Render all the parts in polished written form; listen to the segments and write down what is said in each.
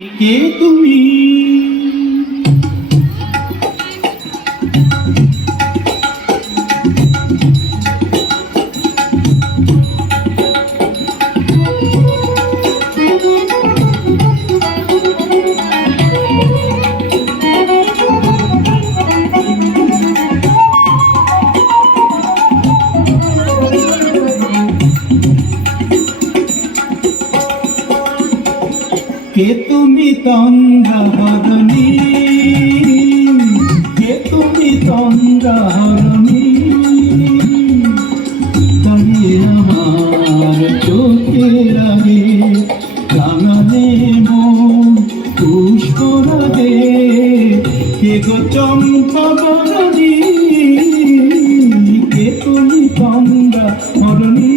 কে তুমি কে তুমি তন্দ্রাহরণী কে তুমি তন্দ্রাহরণী দাঁড়িয়ে আমার চোখের আগে জানালে মন পুষ্পরাগে কে গো চম্পাবরণী কে তুমি তন্দ্রাহরণী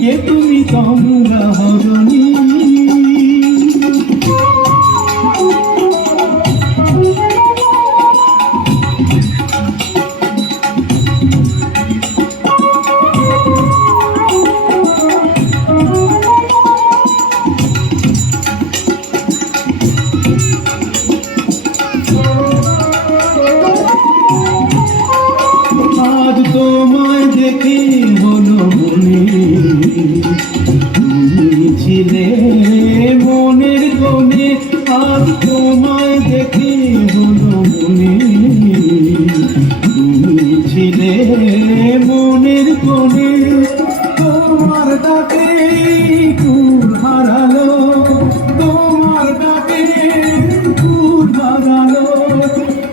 কে তুমি তন্দ্রাহরণী আজ তোমায় দেখে হলো মনে তুমি ছিলে মনের কোণে আজ তোমায় দেখে হলো মনে তুমি ছিলে মনের কোণে তোমার ডাকে কুল হারালো তোমার ডাকে কুল হারালো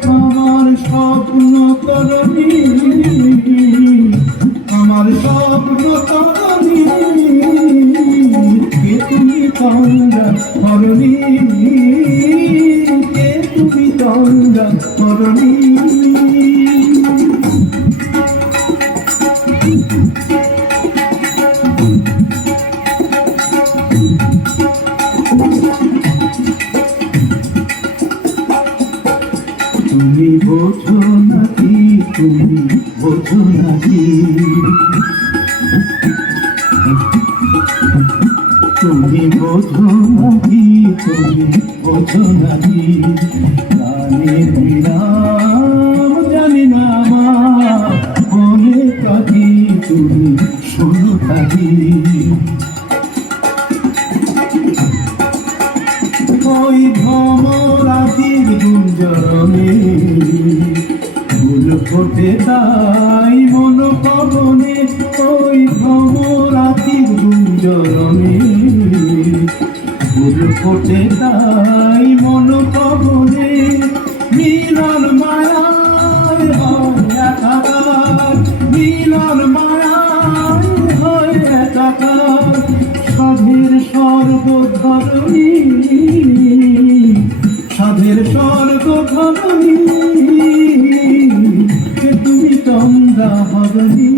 আমার স্বপ্ন করণী আমার স্বপ্ন করণী কে তুমি তন্দ্রাহরণী কে তুমি তন্দ্রাহরণী তুমি বোঝো নাকি তুমি বোঝো নাকি তুমি বোঝো নাকি তুমি বোঝো নাকি প্রাণের বিরাম জানি না আমার মনে কাকি তুমি শোনো থাকি ওই ভ্রমরাতির গুঞ্জরণে ফুল ফোটে তাই মন পবনে ওই ভ্রমরাতির গুঞ্জরণে ফুল ফোটে তাই মন পবনে মিলন মায়ায় হয় একাকার মিলন মায়ায় হয় একাকার সাধের স্বর্গধরণী সাধের স্বর্গধরণী কে তুমি তন্দ্রাহরণী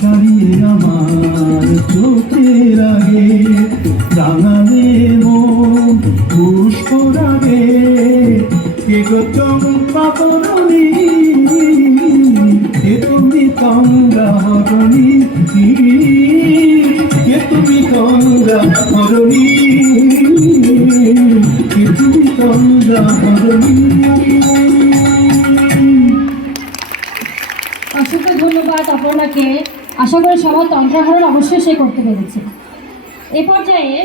দাঁড়িয়ে আমার চোখের আগে রাঙালে মন পুষ্পরাগে কে গো চম্পাবরণী কে তুমি তন্দ্রাহরণী কে তুমি তন্দ্রাহরণী কে তুমি তন্দ্রাহরণী। অসংখ্য ধন্যবাদ আপনাকে। আশা করি সবার তন্দ্রাহরণ অবশ্যই সে করতে পেরেছে। এ পর্যায়ে